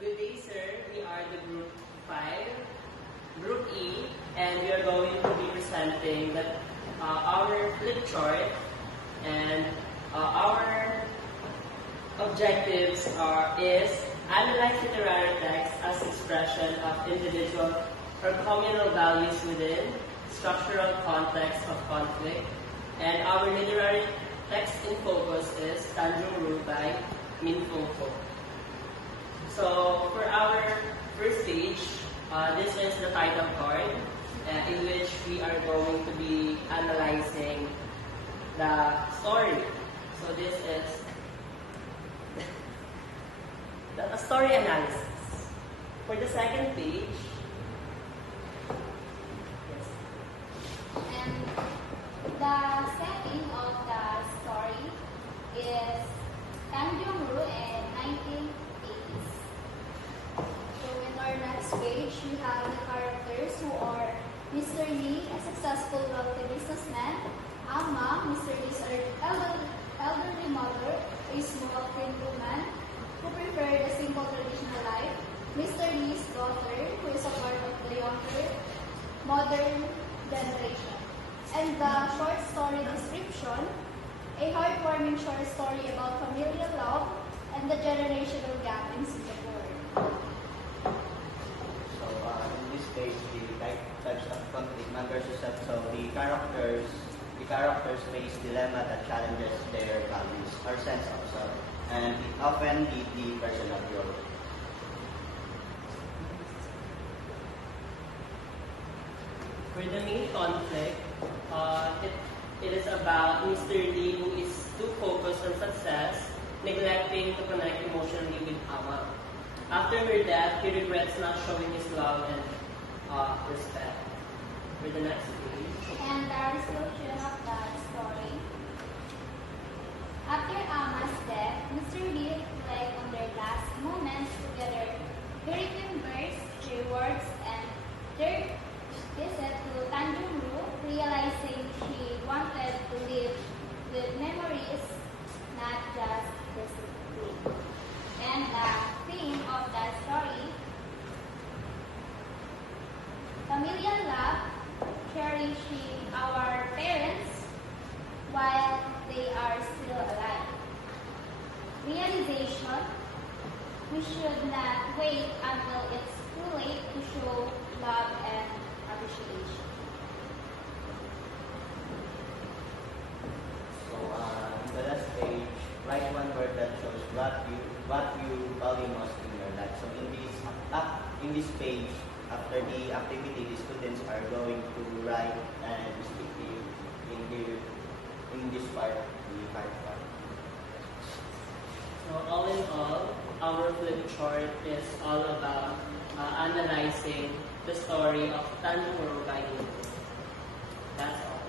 Good day, sir. We are the Group 5, Group E, and we are going to be presenting our flip chart, and our objectives is analyze literary text as expression of individual or communal values within structural context of conflict, and our literary text in focus is Tanjung Ru by Min Fung Fo. So for our first page, this is the title card in which we are going to be analyzing the story. So this is a story analysis. For the second page, yes. And the setting of the story is Tanjung Ru in 1980s. So in our next page, we have the characters who are Mr. Lee, a successful wealthy businessman, Amma, Mr. Lee's elderly mother, a small print woman who preferred a simple traditional life, Mr. Lee's daughter, who is a part of the younger modern generation. And the short story description, a heartwarming short story about familial love and the generational gap in Singapore. So in this case, the types of conflict members so the characters face dilemma that challenges their values or sense of self, and it often lead the personal growth. For the main conflict, it is about Mr. Lee, who is too focused on success, neglecting to connect emotionally with Amma. After her death, he regrets not showing his love and respect. For the next page. And the resolution of the story. After Amma's death, Mr. Lee reflects on their last moments together. He remembers their words and their visit to Tanjung Ru, realizing she wanted to live with memories, not just physically. And the theme of the story, familial love, cherishing our parents while they are still alive. Realization, we should not wait until it's too late to show love and appreciation. So in the last page, write one word that shows what you value most in your life. So in this page, after the activity, the students are going to write and speak to you in this part, the part. So all in all, our flip chart is all about analyzing the story of Tanjung Ru by Min Fung Fo. That's all.